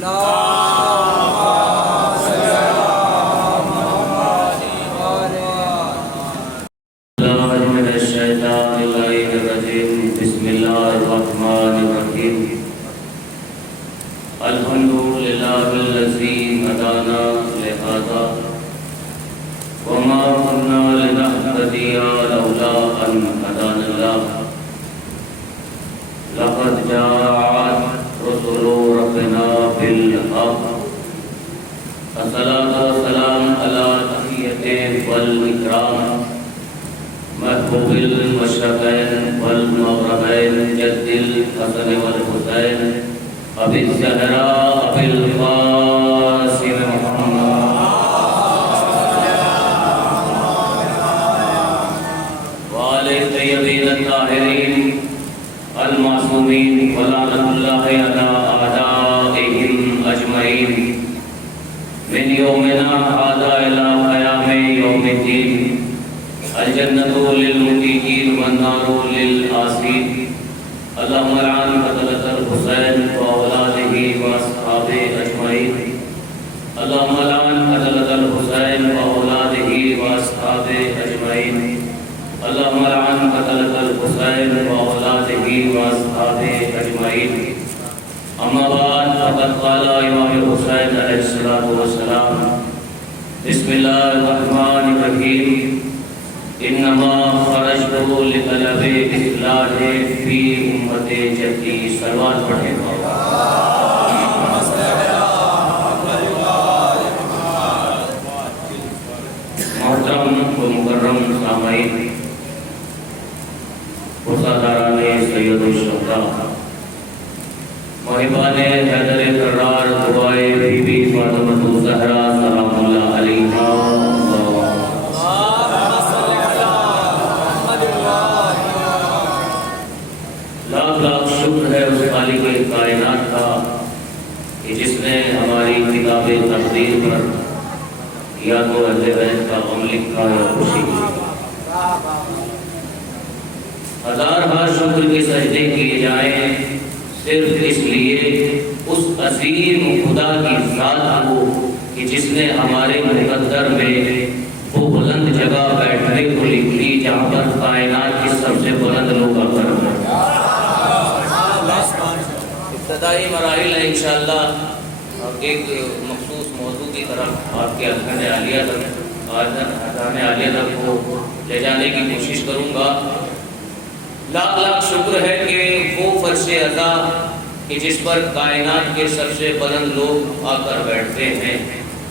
بسم اللہ الرحمن الرحیم الحمدللہ الذی ہدانا لہذا وما كنا لنهتدي لولا ان هدانا الله لقد جاءت رسل ربنا بالحق الصلاة والسلام على تحیۃ والاکرام محبوب المشرقین والمغربین جد الحسن والحسین ابی الزہراء ابی القاسم محمد وآلہ الطیبین الطاہرین المعصومین ولعنۃ اللہ علی اعدائہم اجمعین من یومنا ھذا الی قیام یوم الدین الجنة للمتقين والنار للعاصين اللهم لعن قتلة الحسين وأولاده وأصحابه أجمعين اللهم لعن قتلة الحسين وأولاده وأصحابه أجمعين اللهم لعن قتلة الحسين وأولاده وأصحابه أجمعين أما بعد فقد قال إمام الحسين عليه الصلاة والسلام بسم الله الرحمن الرحيم انما خرجت لطلب اصلاح فی امت جدی صلوات پڑھیں محترم و مکرم سامعین وفاداران سید الشہداء محبان حیدر کرار دعائے بی بی فاطمہ الزہرا سلام اللہ علیہا شکر ہے اس خالق کائنات کا کہ جس نے ہماری کتاب تقدیر پر یا تو اہل بیت کا غم لکھا یا خوشی کی ہزار شکر کے سجدے کیے جائیں صرف اس لیے اس عظیم خدا کی ذات کو کہ جس نے ہمارے مقدر میں وہ بلند جگہ بیٹھنے کو لکھی جہاں پر کائنات کی سب سے بلند لوگ اکثر ہیں ابتدائی مراحل ہے انشاءاللہ ایک مخصوص موضوع کی طرف آپ کے اذہان عالیہ تک کو لے جانے کی کوشش کروں گا۔ لاکھ لاکھ شکر ہے کہ وہ فرش عزا کہ جس پر کائنات کے سب سے بلند لوگ آ کر بیٹھتے ہیں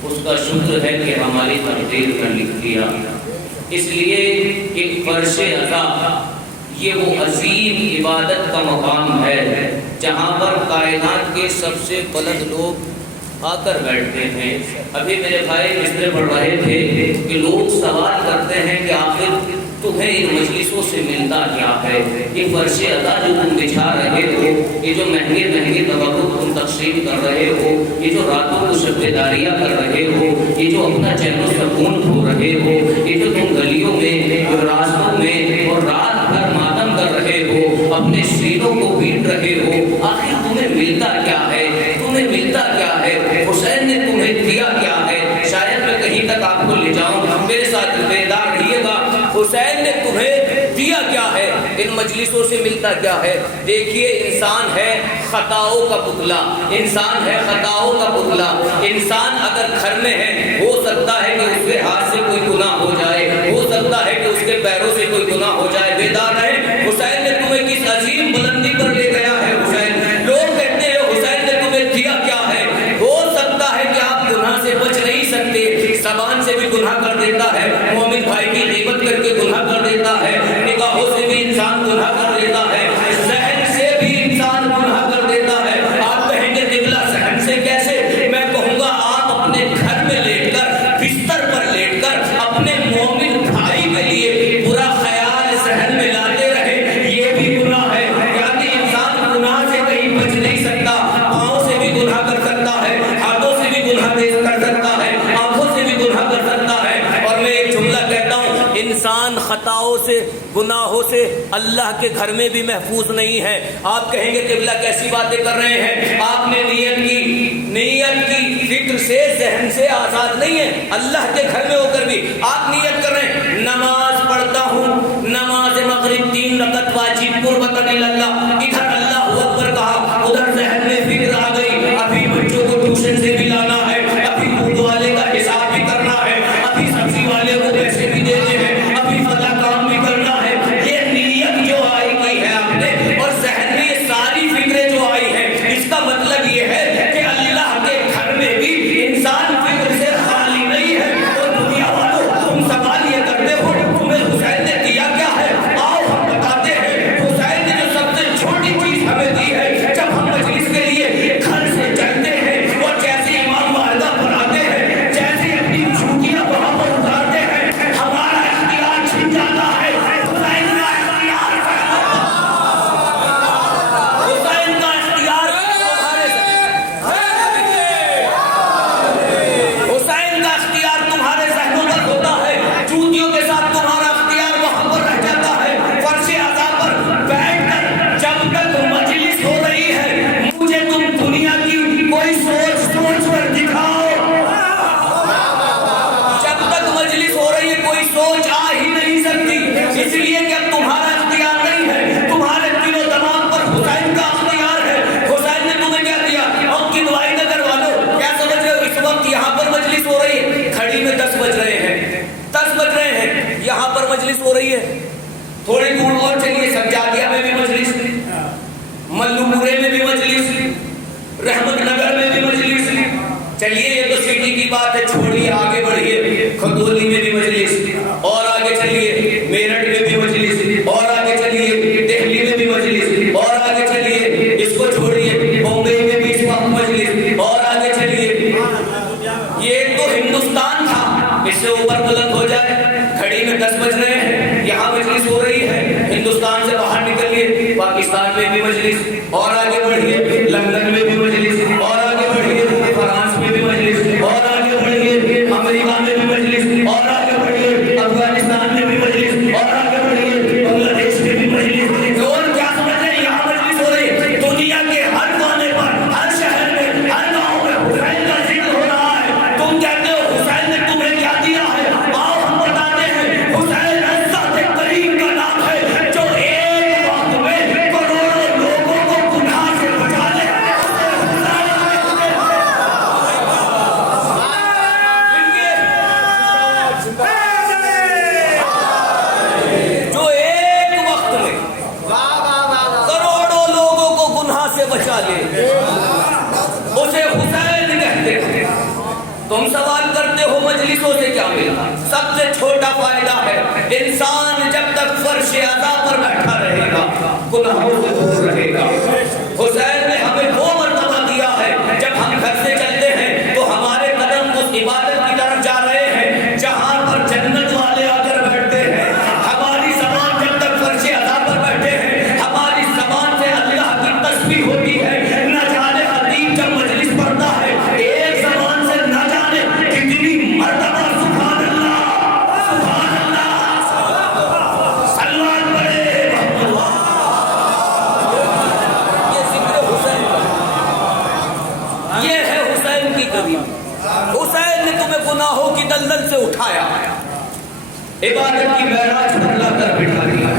اس کا شکر ہے کہ ہماری تقدیر میں لکھ دیا، اس لیے کہ فرش عزا یہ وہ عظیم عبادت کا مقام ہے جہاں پر کائنات کے سب سے بلند لوگ آ کر بیٹھتے ہیں۔ ابھی میرے بھائی مصرے پڑھ رہے تھے کہ لوگ سوال کرتے ہیں کہ آخر تمہیں ان مجلسوں سے ملتا کیا ہے؟ یہ فرش عزا جو تم بچھا رہے ہو، یہ جو مہنگے مہنگے تبرک تم تقسیم کر رہے ہو، یہ جو راتوں کو شب داریاں کر رہے ہو، یہ جو اپنا چین و سکون کھو رہے ہو، یہ جو تم گلیوں میں اور راستوں میں اور رات بھر ماتم کر رہے ہو، اپنے سینوں کو پیٹ رہے ہو، آخر تمہیں ملتا کیا ہے؟ تمہیں ملتا کیا ہے؟ حسین نے تمہیں دیا کیا ہے؟ شاید میں کہیں تک آپ کو لے جاؤں، میرے ساتھ بیدار رہیے گا۔ حسین نے تمہیں دیا کیا ہے؟ ان مجلسوں سے ملتا کیا ہے؟ دیکھیے انسان ہے خطاؤں کا پتلا، انسان ہے خطاؤں کا پتلا۔ انسان اگر گھر میں ہے ہو سکتا ہے کہ اس کے ہاتھ سے کوئی گناہ ہو جائے، ہو سکتا ہے کہ اس کے پیروں سے کوئی گناہ ہو جائے۔ بیدار رہے، حسین نے تمہیں کس عظیم بلندی پر لے گیا ہے؟ حسین لوگ کہتے ہیں حسین نے تمہیں دیا کیا ہے؟ ہو سکتا ہے کہ آپ گناہ سے بچ نہیں سکتے، زبان سے بھی گناہ کر دیتا ہے، مومن بھائی کی غیبت کر کے گناہ کر دیتا ہے، نگاہوں سے بھی انسان گناہ کر دیتا ہے، ذہن سے بھی انسان گناہ کر دیتا ہے۔ آپ کہیں گے قبلہ ذہن سے کیسے؟ میں کہوں گا آپ اپنے گھر میں لیٹ کر، بستر پر لیٹ کر اپنے مومن بھائی کے لیے برا خیال ذہن میں لاتے رہے، یہ بھی گناہ ہے۔ یعنی انسان گناہ سے کہیں بچ نہیں سکتا، پاؤں سے بھی گناہ کر سکتا ہے، ہاتھوں سے بھی گناہ کر سکتا ہے، آنکھوں سے بھی گناہ کر سکتا ہے۔ اور میں ایک جملہ کہتا ہوں، انسان خطاؤں سے گناہوں سے اللہ کے گھر میں بھی محفوظ نہیں ہے۔ آپ کہیں گے قبلہ کیسی باتیں کر رہے ہیں؟ آپ نے نیت کی سے ذہن سے آزاد نہیں ہے، اللہ کے گھر میں ہو کر بھی آپ نیت کر رہے ہیں نماز پڑھتا ہوں، نماز مغرب 3 رکعت واجب قربتاً اللہ، ادھر اللہ اکبر کہا، ادھر ذہن میں فکر آ گئی ابھی بچوں کو ٹیوشن سے بھی لانا ہے، ابھی دودھ والے کا حساب بھی کرنا ہے، ابھی سبزی والے کو پیسے بھی دینے ہیں، ابھی فلاں کام بھی کرنا ہے، یہ نیت جو آئی گئی ہے آپ نے اور ذہن میں یہ ساری فکریں جو آئی ہیں، اس کا مطلب یہ ہے کہ اللہ کے گھر میں بھی انسان فکر سے خالی نہیں ہے۔ اور دنیا والوں تم سوال یہ کرتے ہو تمہیں حسین نے دیا کیا ہے، آؤ ہم بتاتے ہیں۔ حسین نے جو سب سے چھوٹی چیز ہمیں دی ہے، جب ہم مجلس کے لیے گھر سے چلتے ہیں اور جیسے امام واردہ پر آتے ہیں، جیسے اپنی چھوٹیاں وہاں پر اتارتے ہیں، ہمارا اختیار چھن جاتا ہے۔ حسین کا اختیار حسین کا اختیار تمہارے حسین کا اختیار تمہارے ذہنوں پر ہوتا ہے، چوٹیوں کے ساتھ تمہارا اختیار وہاں پر رہ جاتا ہے۔ فرش عزا پر بیٹھ کر جب تک مجلس ہو رہی ہے مجھے تم دنیا کی کوئی سوچ کر دکھاؤ، جب تک مجلس ہو رہی ہے کوئی سوچ آ ہی نہیں سکتی، اس لیے کہ اب تمہارا اختیار نہیں ہے، تمہارے دل و دماغ پر حسین کا اختیار ہے۔ حسین نے تمہیں کیا دیا، اور کی دعائی نہ کروا لو، کیا سمجھ رہے ہو؟ اس وقت یہاں پر مجلس ہو رہی ہے، گھڑی میں 10 بج رہے ہیں، 10 بج رہے ہیں، یہاں پر مجلس ہو رہی ہے، تھوڑی دور اور چلیے سجادیہ میں بھی مجلس، ملو پورے میں بھی مجلس، رحمت نگر میں بھی مجلس، چلیے یہ تو سٹی کی بات ہے، چھوڑیے آگے بڑھیے، کھندولی میں بھی مجلس، اور آگے چلیے میرٹھ میں بھی مجلس، اور آگے چلیے دہلی میں بھی مجلس، اور آگے چلیے اس کو چھوڑیے بمبئی میں بھی اس وقت مجلس، اور آگے چلیے، یہ تو ہندوستان تھا، اس سے اوپر بلند ہو جائے، گھڑی میں 10 بج رہے ہیں، یہاں مجلس ہو رہی ہے، ہندوستان سے باہر نکلیے پاکستان میں بھی مجلس، اور آگے بڑھیے لندن میں بھی مجلس، اور آگے بڑھیے فرانس میں بھی مجلس، اور آگے بڑھیے امریکہ میں بھی مجلس، اور آگے بڑھیے افغانستان میں بھی مجلس، اور آگے بڑھیے بنگلہ دیش میں بھی مجلس۔ اور کیا سمجھ رہے ہیں یہاں مجلس ہو رہی ہے، دنیا کے ہر کونے پر، ہر شہر میں، ہر گاؤں میں حسین کا ذکر ہو رہا ہے۔ تم کہتے ہو حسین نے تمہیں کیا دیا ہے، آؤ ہم بتاتے ہیں، حسین ذات کریم کا نام ہے جو ایک وقت میں کروڑوں لوگوں کو گناہ سے بچا لے۔ جو ایک وقت میں کروڑوں لوگوں کو گناہ سے بچا لے، اسے حسین کہتے ہیں۔ تم سوال کرتے ہو مجلسوں سے کیا ملتا، سب سے چھوٹا فائدہ ہے، انسان جب تک فرش عزا پر بیٹھا رہے گا گناہوں سے دور رہے گا۔ حسین نے ہمیں وہ مرتبہ دیا ہے، جب ہم گھر سے چلتے ہیں تو ہمارے قدم اس عبادت کی طرف جا رہے ہیں جہاں پر جنت والے آ کر بیٹھتے ہیں۔ ہماری زبان جب تک فرش عزا پر بیٹھے ہیں، ہماری زبان سے اللہ کی تسبیح ہوتی ہے۔ نہ جانے خطیب جب مجلس پڑھتا ہے ایک زبان سے نہ جانے کتنی مرتبہ سبحان اللہ سبحان اللہ سلوات پڑھے محمد اللہ۔ یہ ذکر حسین کا، یہ ہے حسین کی کریمی۔ حسین نے تمہیں گناہوں کی دلدل سے اٹھایا، عبادت کی معراج پر لا کر بٹھا دیا۔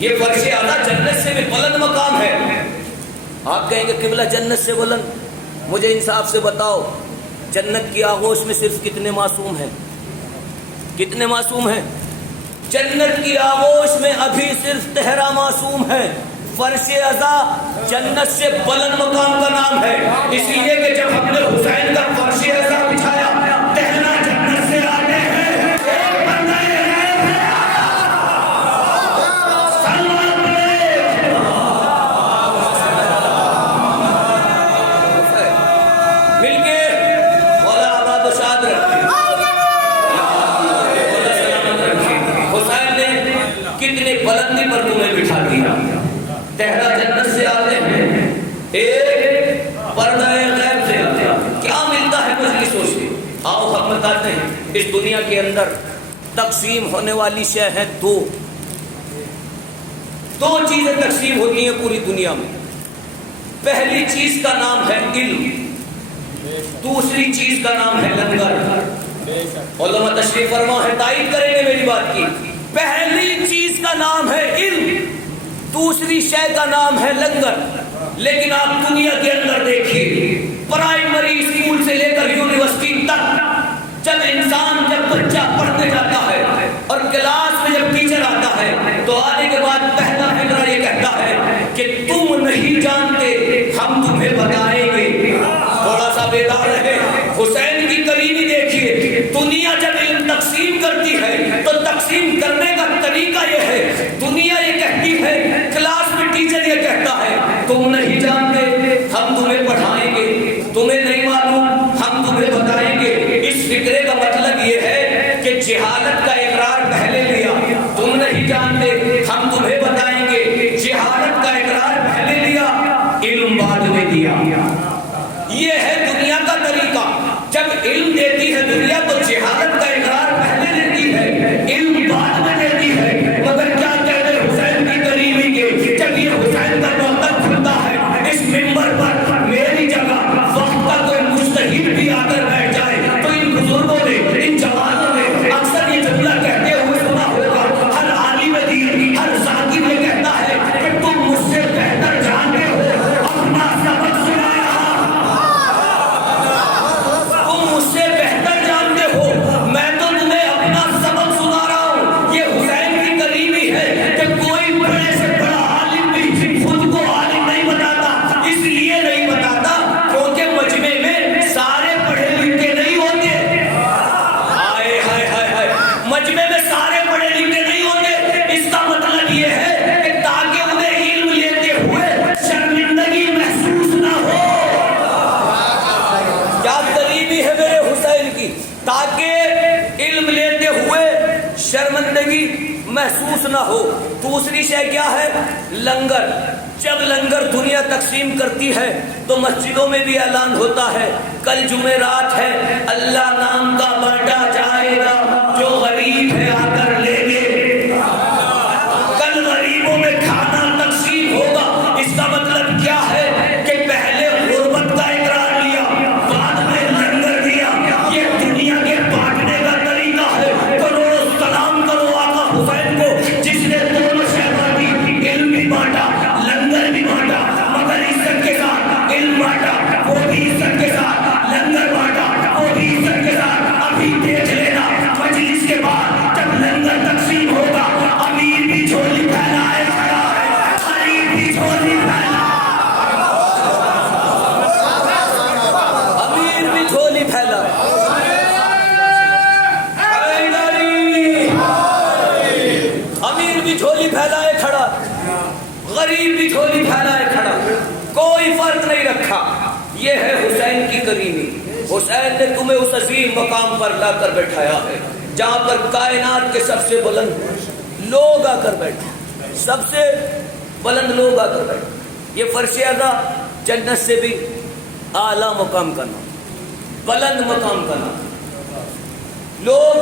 یہ فرش اعلیٰ جنت سے بھی بلند مقام ہے۔ آپ کہیں گے قبلہ جنت سے بلند، مجھے انصاف سے بتاؤ جنت کی آغوش میں صرف کتنے معصوم ہیں، کتنے معصوم ہیں؟ جنت کی آغوش میں ابھی صرف 13 معصوم ہیں۔ فرش اعلیٰ جنت سے بلند مقام کا نام ہے، اس لیے کہ جب ہم نے حسین کا فرش اعلیٰ بچھایا 13 جنت سے آتے ہیں، ایک بندہ مل کے مولا آباد و شاد رکھے، حسین نے کتنے بلندی پر تمہیں بٹھا دیا۔ 13 جنت سے آتے ہیں، ایک پردہ غیب سے آتے ہیں۔ کیا ملتا ہے مجلسوں سے؟ آؤ ہم بتاتے ہیں۔ اس دنیا کے اندر تقسیم ہونے والی شے ہے دو چیزیں تقسیم ہوتی ہیں پوری دنیا میں۔ پہلی چیز کا نام ہے علم، دوسری چیز کا نام ہے لنگر. علماء تشریف فرما ہے، تائید کریں گے میری بات کی. پہلی چیز کا نام ہے علم، دوسری شے کا نام ہے لنگر. لیکن آپ دنیا کے اندر دیکھیے، پرائمری اسکول سے لے کر یونیورسٹی تک، جب بچہ پڑھنے جاتا ہے اور کلاس میں جب ٹیچر آتا ہے تو آنے کے بعد پہلا فقرہ یہ کہتا ہے کہ تم نہیں جانتے، ہم تمہیں بتائیں گے. تھوڑا سا بیدار رہے. حسین کی کریمی دیکھیے، دنیا جب علم تقسیم کرتی ہے تو تقسیم کرنے کا طریقہ یہ ہے، دنیا یہ کہتی ہے، کلاس میں ٹیچر یہ کہتا ہے تم نہیں جانتے، ہم تمہیں پڑھائیں گے، تمہیں نہیں معلوم، ہم تمہیں بتائیں گے. اس فکرے کا مطلب یہ ہے کہ جہالت کا اقرار پہلے لیا، تم نہیں جانتے ہم تمہیں بتائیں گے. جہالت کا اقرار پہلے لیا، علم بعد میں دیا. یہ ہے دنیا کا طریقہ. جب علم دیتی ہے دنیا تو جہالت کا اقرار پہلے دیتی ہے، علم بعد میں دیتی ہے. مگر کیا کہتے ہیں حسین کی کریمی کے، جب یہ حسین کا مقدم کھلتا ہے اس منبر پر، میری جگہ وقت کا کوئی مجتہد بھی آ کر بیٹھ جائے تو ان بزرگوں نے، ان جوانوں نے اکثر یہ جملہ کہتے ہوئے سنا ہوگا. ہر عالم دین، ہر ذاکر یہ کہتا ہے کہ تم مجھ سے بہتر جانتے ہو، اپنا سبق سنایا، تم مجھ سے بہتر جانتے ہو، میں تو تمہیں اپنا سبق سنا رہا ہوں. یہ حسین کی کریمی ہے کہ کوئی بڑے سے بڑا عالم بھی خود کو عالم نہیں بتاتا. اس لیے نہیں بتاتا کیونکہ مجمع میں سارے پڑھے لکھے نہیں ہوتے. ہائے ہائے ہائے ہائے، مجمع میں سارے پڑھے لکھے نہیں ہوتے. اس کا مطلب یہ ہے کہ تاکہ انہیں علم لیتے ہوئے شرمندگی محسوس نہ ہو. کیا کریمی ہے میرے حسین کی، تاکہ علم لیتے ہوئے شرمندگی محسوس نہ ہو. دوسری شے کیا ہے؟ لنگر. جب لنگر دنیا تقسیم کرتی ہے تو مسجدوں میں بھی اعلان ہوتا ہے کل جمعرات ہے، اللہ نام کا بانٹا جائے گا، جو غریب ہے آ کر لے لے. کل غریبوں میں کھانا تقسیم ہوگا. اس کا مطلب کیا ہے کہ پہلے غربت کا اقرار لیا، بعد میں لنگر دیا. یہ دنیا کے بانٹنے کا طریقہ ہے. کروڑوں سلام کرو آقا حسین کو جس نے دونوں شہر کی علم بھی بانٹا، لنگر بھی بانٹا. مگر عزت کے ساتھ علم بانٹا، وہ بھی عزت کے ساتھ، لنگر بانٹا، وہ بھی عزت کے ساتھ. ابھی دیکھ لینا مجلس کے بعد جب لنگر تقسیم ہوگا، امیر بھی جھولی پھیلائے کھڑا ہے، غریب بھی جھولی پھیلا، امیر بھی جھولی پھیلا. امیر بھی جھولی پھیلائے کھڑا، غریب بھی جھولی پھیلائے کھڑا، کوئی فرق نہیں رکھا. یہ ہے حسین کی کریمی. حسین نے تمہیں اس عظیم مقام پر لا کر بٹھایا ہے جہاں پر کائنات کے سب سے بلند لوگ آ کر بیٹھے، سب سے بلند لوگ آ کر بیٹھے. یہ فرش اعلیٰ جنت سے بھی اعلیٰ مقام کا نام، بلند مقام کا نام. لوگ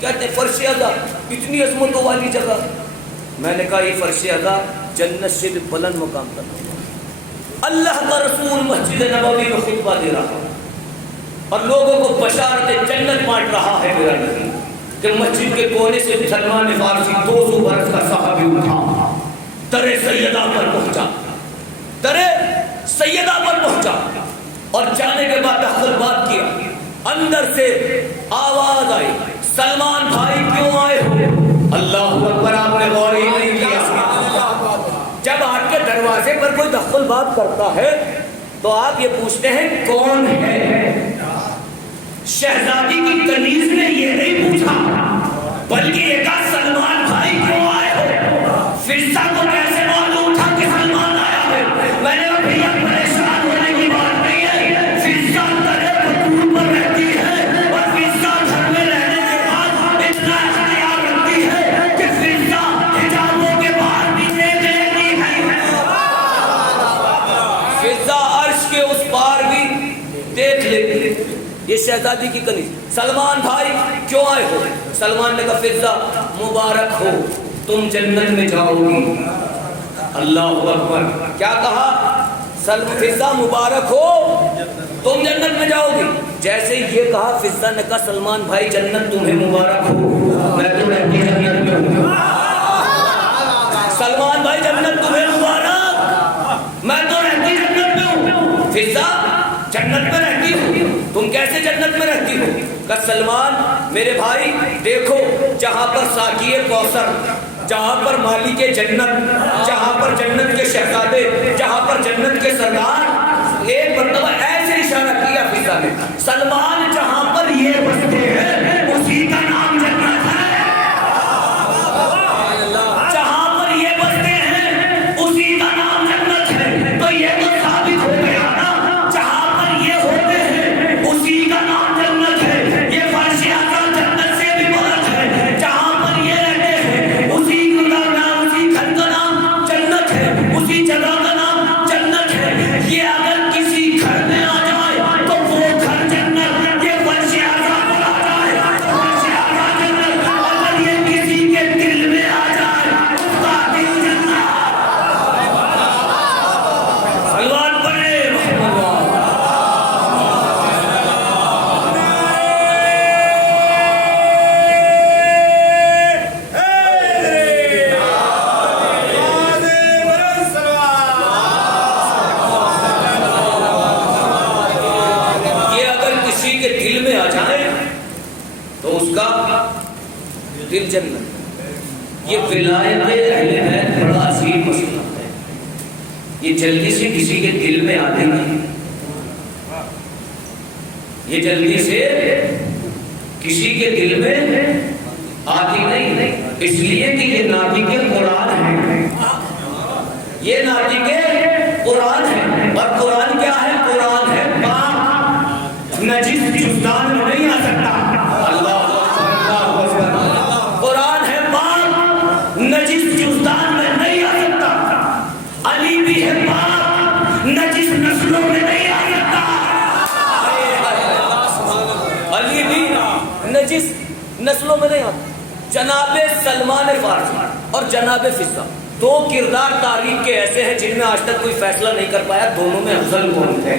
کہتے ہیں فرش اعلیٰ اتنی عظمتوں والی جگہ. میں نے کہا یہ فرش اعلیٰ جنت سے بھی بلند مقام کا نام. اللہ کا رسول مسجد نبوی میں خطبہ دے رہا ہے اور لوگوں کو بشارت جنت بانٹ رہا ہے. میرا نبی کہ مسجد کے کونے سے سلمان فارسی 200 برس کا صحابی اٹھا، در سیدہ پر پہنچا، در سیدہ پر پہنچا اور جانے کے بعد دخل بات کیا. اندر سے آواز آئی، سلمان بھائی کیوں آئے ہو؟ اللہ اکبر. آپ نے غور ہی نہیں کیا. جب آپ کے دروازے پر کوئی دخل بات کرتا ہے تو آپ یہ پوچھتے ہیں کون ہے؟ شہزادی کی کنیز نے یہ نہیں پوچھا بلکہ یہ کہا سلمان بھائی کیوں آئے ہو؟ فرشتہ کو کیسے معلوم تھا کہ سلمان آیا ہے؟ میں نے کہا بھیا پریشان ہونے کی بات نہیں ہے. فرشتہ درے بطول پر رہتی ہے اور فرشتہ گھر میں رہنے کے بعد اتنا اختیار رکھتی ہے کہ فرشتہ حجابوں کے باہر بھی دیکھ لیتی ہے. فرشتہ عرش کے اس پار بھی دیکھ لیتی ہے. یہ شہزادی کی کنیز. سلمان بھائی کیوں آئے ہو؟ سلمان نے کہا فضا مبارک ہو، تم جنت میں جاؤ گی. اللہ اکبر. کیا کہا؟ فضا مبارک ہو تم جنت میں جاؤ گی. جیسے یہ کہا فضا نے کہا سلمان بھائی جنت تمہیں مبارک ہو, میں تو رہتی جنت میں ہوں. سلمان بھائی جنت تمہیں مبارک, میں تو رہتی جنت میں ہوں. فضا جنت میں رہتی ہو, تم کیسے جنت میں رہتی ہو؟ کہ سلمان میرے بھائی دیکھو, جہاں پر ساقی کوثر, جہاں پر مالک جنت, جہاں پر جنت کے شہزادے, جہاں پر جنت کے سردار, ایک مرتبہ ایسے اشارہ کیا فضا نے, سلمان جہاں پر یہ بستے ہیں اسی کا نام جنت ہے. جہاں پر یہ بستے ہیں اسی کا نام جنت ہے. تو یہ تو ثابت ہو گیا نا, جہاں پر یہ ہوتے ہیں اسی کا نام جنت ہے. یہ فرش اعلیٰ جنت سے بھی بلند ہے. جہاں پر یہ رہتے ہیں اسی گھر کا نام جنت ہے, اسی جگہ کا نام جنت ہے. یہ اگر کسی گھر میں آ جائے تو وہ گھر جنت, یہ فرش اعلیٰ پر آ جائے تو فرش اعلیٰ جنت, اگر یہ کسی کے دل میں آ جائے اس کا دل جنت. سلمان پڑھے محمد دل جنت. یہ ولایت اہل بیت بڑا عظیم مسئلہ ہے, یہ جلدی سے کسی کے دل میں آتے نہیں, یہ جلدی سے کسی کے دل میں آتی نہیں, اس لیے کہ یہ ناطق قرآن ہے, یہ ناطق قرآن ہے. اور قرآن کیا ہے؟ قرآن ہے پاک, نجس جزدان میں نہیں آ سکتا. نجس جزدان میں نہیں آ سکتا. علی بھی ہے پاک, نجس نسلوں میں نہیں آ سکتا. علی بھی نجس نسلوں میں نہیں آتا. جناب سلمان فارسی اور جناب فضا دو کردار تاریخ کے ایسے ہیں جن میں آج تک کوئی فیصلہ نہیں کر پایا دونوں میں افضل کون ہے.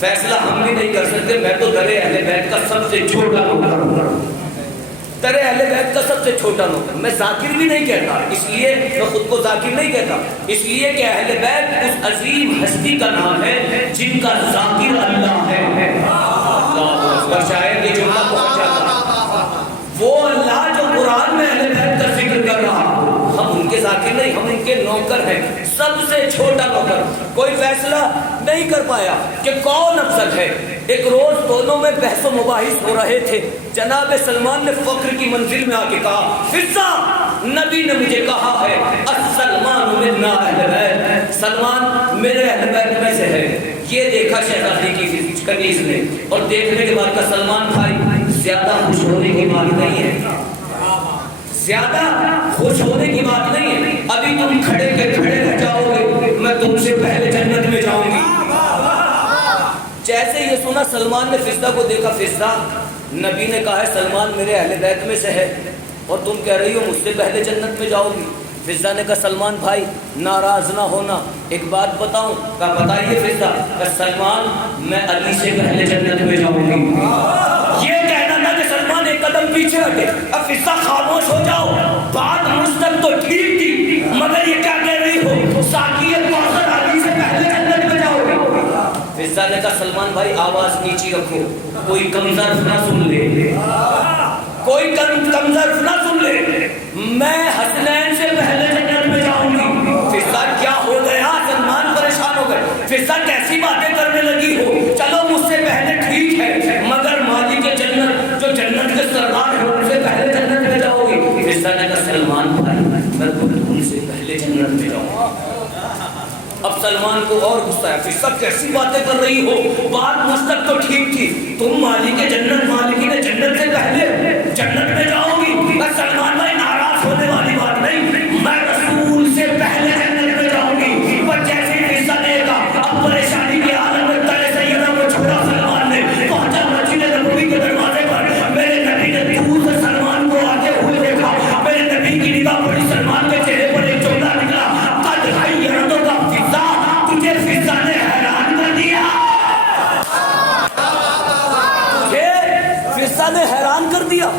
فیصلہ ہم بھی نہیں کر سکتے. میں تو در اہل بیت کا سب سے چھوٹا نوکر ہوں, در اہل بیت کا سب سے چھوٹا نوکر. میں ذاکر بھی نہیں کہتا, اس لیے میں خود کو ذاکر نہیں کہتا, اس لیے کہ اہل بیت اس عظیم ہستی کا نام ہے جن کا ذاکر اللہ ہے. اور شاید یہ جملہ پہنچ جاتا, وہ اللہ جو قرآن میں اہل بیت کا ذکر کر رہا, ہم ان کے ذاکر نہیں, ہم ان کے نوکر ہیں, سب سے چھوٹا نوکر. کوئی فیصلہ نہیں کر پایا کہ کون افضل ہے. ایک روز دونوں میں بحث و مباحث ہو رہے تھے. جناب سلمان نے فخر کی منزل میں آ کے کہا, فضا نبی نے مجھے کہا ہے السلمان منا اہل بیت, سلمان میرے اہل بیت میں سے ہے. یہ دیکھا شہزادی کی کنیز نے, اور دیکھنے کے بعد کہا سلمان بھائی زیادہ خوش ہونے کی بات نہیں ہے, زیادہ خوش ہونے کی بات نہیں ہے. ابھی تم کھڑے کے کھڑے رہ جاؤ گے, میں تم سے پہلے جنت میں جاؤں گی. جیسے یہ سنا سلمان نے فضا کو دیکھا, فضا نبی نے کہا ہے سلمان میرے اہل بیت میں سے ہے اور تم کہہ رہی ہو مجھ سے پہلے جنت میں جاؤ گی. فضا نے کہا سلمان بھائی ناراض نہ ہونا, ایک بات بتاؤں. کہا بتائیے فضا. کہا سلمان میں علی سے پہلے جنت میں جاؤں گی. یہ کہنا تھا کہ سلمان ایک قدم پیچھے ہٹے. اب فضا خاموش ہو جاؤ, بات مجھ تک تو ٹھیک تھی, مگر یہ کیا کہہ رہی ہو ساقی کوثر علی سے پہلے جنت میں جاؤ گی. فضا نے کہا سلمان بھائی آواز نیچی رکھو, کوئی کمزرف نہ سن لے, کوئی کمزرف نہ سن لے. میں حسنین سے پہلے جنت میں جاؤں گی. فضا کیا ہو گیا؟ سلمان پریشان ہو گئے. فضا کیسی باتیں کرنے لگی ہو, چلو مجھ سے پہلے ٹھیک ہے, مگر مالک جنت جو جنت کے سردار ہیں ان سے پہلے جنت میں جاؤ گی. فضا نے کہا سلمان بھائی میں ان سے پہلے جنت میں جاؤں گا. اب سلمان کو اور غصہ ہے, فضا کیسی باتیں کر رہی ہو, بات مجھ تک تو ٹھیک تھی, تم مالک جنت مالکین جنت سے پہلے جنت میں جاؤ گی. بس سلمان بھائی ناراض ہونے والی بات نہیں, میں رسول سے پہلے جنت میں جاؤں گی. پر جیسے فضا نے کہا, اب پریشانی کے عالم میں تلے سیدہ کو چھوڑا سلمان نے, پہنچا مسجد نبوی کے دروازے پر. میرے نبی نے دور سے سلمان کو آتے ہوئے دیکھا, میرے نبی کی نگاہ پڑی سلمان کے چہرے پر, ایک جملہ نکلا, قد غیرتک فضا, تجھے فضا نے دیا,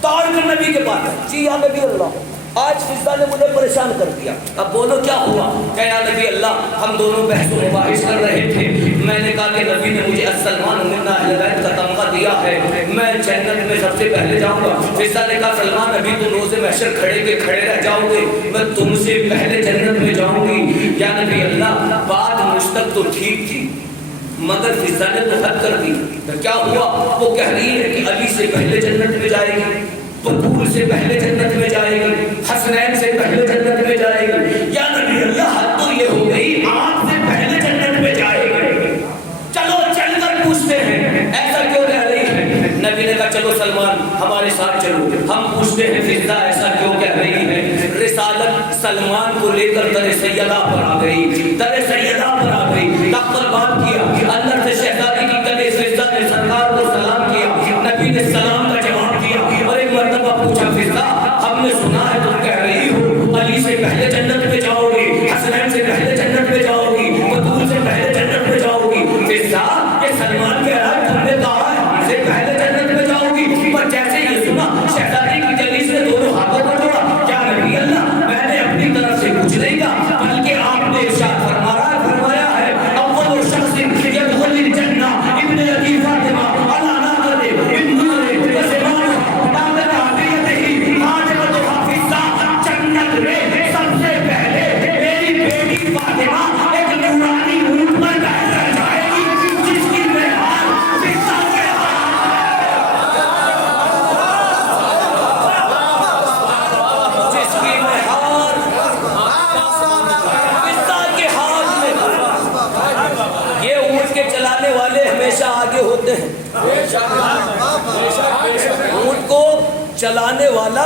توڑ کر نبی کے پاس. جی یا نبی اللہ, آج فضا نے مجھے پریشان کر دیا. اب بولو کیا ہوا؟ کہ یا نبی اللہ, ہم دونوں بحث و مباحث کر رہے تھے. میں نے کہا کہ نبی نے مجھے سلمان منا اہل بیت کا تمغہ دیا ہے, میں جنت میں سب سے پہلے جاؤں گا. فضا نے کہا سلمان ابھی تم روز محشر کھڑے کے کھڑے رہ جاؤ گے, میں تم سے پہلے جنت میں جاؤں گی. یا نبی اللہ, بات مجھ تک تو ٹھیک تھی, مگر فضا نے تو حد کر دی. کیا ہوا؟ وہ کہہ رہی ہے کہ علی سے پہلے جنت میں جائے گی, بطول سے پہلے جنت میں جائے گی, حسنین سے پہلے جنت میں جائے گی. یا نبی اللہ, حد تو یہ ہو گئی, آپ سے پہلے جنت میں جائے گی. چلو چل کر پوچھتے ہیں ایسا کیوں کہہ رہی ہے. نبی نے کہا چلو سلمان ہمارے ساتھ چلو, ہم پوچھتے ہیں فضا ایسا کیوں کہہ رہی ہے. رسالت سلمان کو لے کر در سیدہ پر آ گئی, در سیدہ پر آ گئی, تخت بات کیا, اندر سے شہزادی کی گلے فضا نے سرکار کو سلام کیا. نبی نے سلام کا جواب دیا اور ایک مرتبہ پوچھا فضا, ہم نے سنا ہے تم کہہ رہی ہو علی سے پہلے جنت میں جاؤ گی, حسنین سے پہلے جنت میں جاؤ گی, بطول سے پہلے جنت میں جاؤ گی. فضا یہ سلمان کہہ رہا ہے تم نے کہا ہے ہم سے پہلے جنت میں جاؤ گی, پر جیسے یہ سنا شہزادی کی گلی سے دونوں ہاتھوں کو جوڑا. کیا نبی اللہ, میں نے اپنی طرف سے کچھ نہیں کہا, بلکہ آپ نے ارشاد فرمایا ہے اول شخص یدخل الجنہ ابن ابی فاطمہ علی ناقۃ ابن نور وسلمان طاقت عطیتہ فاطمہ حافظہ. جنت میں سب سے پہلے میری بیٹی فاطمہ ایک نورانی اونٹ پر بیٹھ جائے گی, جس کی مہار فضا کے جس کی مہار فضا کے ہاتھ میں. یہ اونٹ کے چلانے والے ہمیشہ آگے ہوتے ہیں. اونٹ کو چلانے والا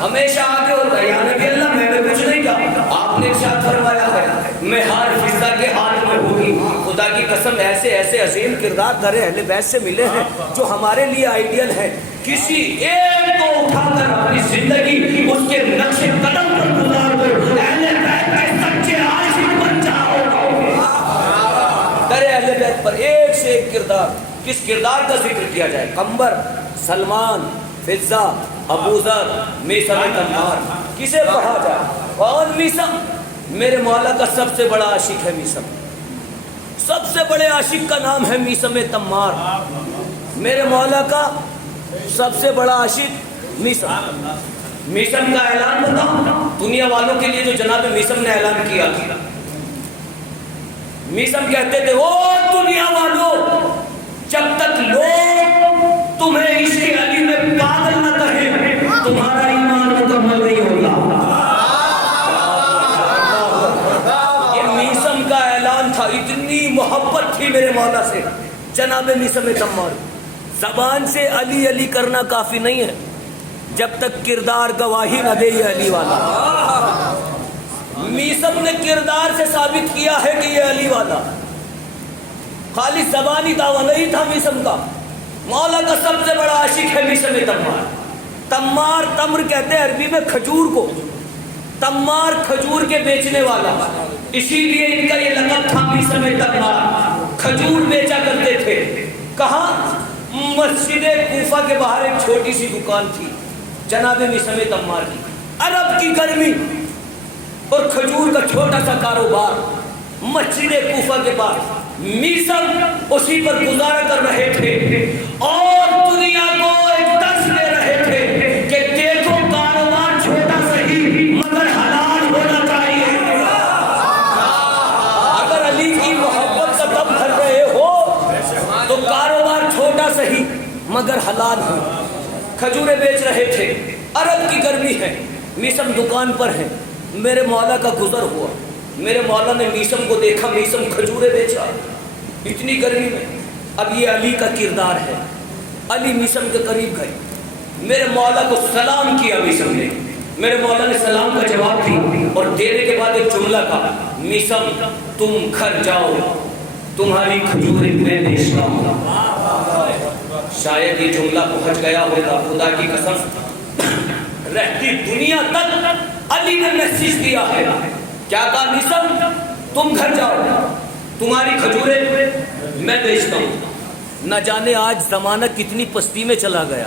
ہمیشہ آگے ہوتا ہے. یا نبی اللہ, میں نے کچھ نہیں کہا, آپ نے ارشاد فرمایا ہے مہار فضا کے ہاتھ میں ہوگی. خدا کی قسم ایسے ایسے عظیم کردار در اہل بیت سے ملے ہیں جو ہمارے لیے آئیڈیل ہیں. کسی ایک کو اٹھا کر اپنی زندگی اس کے نقش قدم پر گزار دو, اہل بیت کے سچے عاشق بن جاؤ. در اہل بیت پر ایک سے ایک کردار. کس کردار کا ذکر کیا جائے؟ قمبر, سلمان, فضا, ابو ذر, میثم تمار. کسے پڑھا جائے؟ کون میثم؟ میرے مولا کا سب سے بڑا عاشق ہے میثم. سب سے بڑے عاشق کا نام ہے میثم تمار. میرے مولا کا سب سے بڑا عاشق میثم. میثم کا اعلان بتاؤں دنیا والوں کے لیے جو جناب میثم نے اعلان کیا تھا. میثم کہتے تھے او دنیا والوں, جب تک لوگ تمہیں عشق علی میں پاگل نہ کہیں تمہارا ایمان مکمل نہیں ہوگا. یہ میثم کا اعلان تھا. اتنی محبت تھی میرے مولا سے جناب میثم تمار. زبان سے علی علی کرنا کافی نہیں ہے جب تک کردار گواہی نہ دے یہ علی والا. میثم نے کردار سے ثابت کیا ہے کہ یہ علی والا. خالی زبانی دعویٰ نہیں تھا میثم کا. مولا کا سب سے بڑا عاشق ہے میثم تمار. تمار, تمر کہتے ہیں عربی میں کھجور کو, تمار کھجور کے بیچنے والا, اسی لیے ان کا یہ لقب تھا میثم تمار. کھجور بیچا کرتے تھے. کہاں؟ مسجد کوفہ کے باہر ایک چھوٹی سی دکان تھی جناب میثم تمار کی. عرب کی گرمی اور کھجور کا چھوٹا سا کاروبار مسجد کوفہ کے پاس. میثم اسی پر گزارا کر رہے تھے اور دنیا کو ایک درس دے رہے تھے کہ دیکھو کاروبار چھوٹا صحیح مگر حلال ہونا چاہیے. اگر علی کی محبت کا دم بھر رہے ہو تو کاروبار چھوٹا صحیح مگر حلال ہو. کھجورے بیچ رہے تھے, عرب کی گرمی ہے, میثم دکان پر ہے. میرے مولا کا گزر ہوا, میرے مولا نے میثم کو دیکھا, میثم کھجورے بیچ رہا اتنی گرمی میں. اب یہ علی کا کردار ہے. علی میثم کے قریب گئے, میرے مولا کو سلام کیا میثم نے. میرے مولا نے سلام کا جواب دی اور دینے کے بعد ایک جملہ کہا, میثم تم گھر جاؤ, تمہاری کھجوریں میں بیچ رہا ہوں. شاید یہ جملہ پہنچ گیا ہوگا. خدا کی قسم رہتی دنیا تک علی نے محسوس کیا ہے. کیا کہا میثم تم گھر جاؤ, تمہاری کھجوریں میں بیچتا ہوں. نہ جانے آج زمانہ کتنی پستی میں چلا گیا.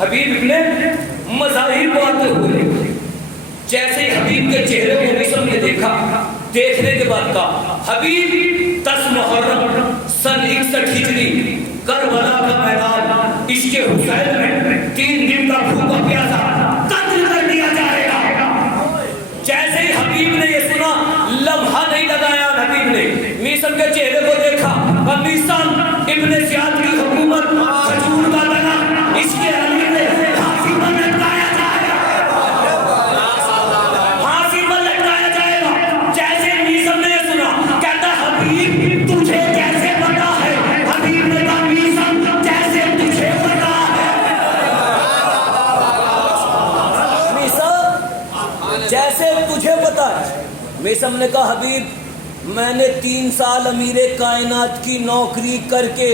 حبیب ابن مظاہر کو آتے ہوئے جیسے ہی حبیب کے چہرے کو میثم نے دیکھا، دیکھنے کے بعد کہا حبیب 10 محرم سن 61 ہجری کربلا کا میدان عشق حسین میں 3 دن کا بھوکا پیاسا قتل کر دیا جائے گا۔ جیسے ہی حبیب نے یہ سنا، لمحہ نہیں لگایا حبیب نے، میثم کے چہرے کو دیکھا، میثم ابن زیاد کی حکومت کھجور کا بنا اس کے علی نے پھانسی پر لٹکایا جائے گا، پھانسی پر لٹکایا جائے گا۔ جیسے میثم نے یہ سنا، کہتا حبیب تجھے کیسے پتا ہے؟ حبیب نے کہا میثم جیسے تجھے پتا ہے، میثم جیسے تجھے پتا ہے۔ میثم نے کہا حبیب میں نے 3 سال امیر کائنات کی نوکری کر کے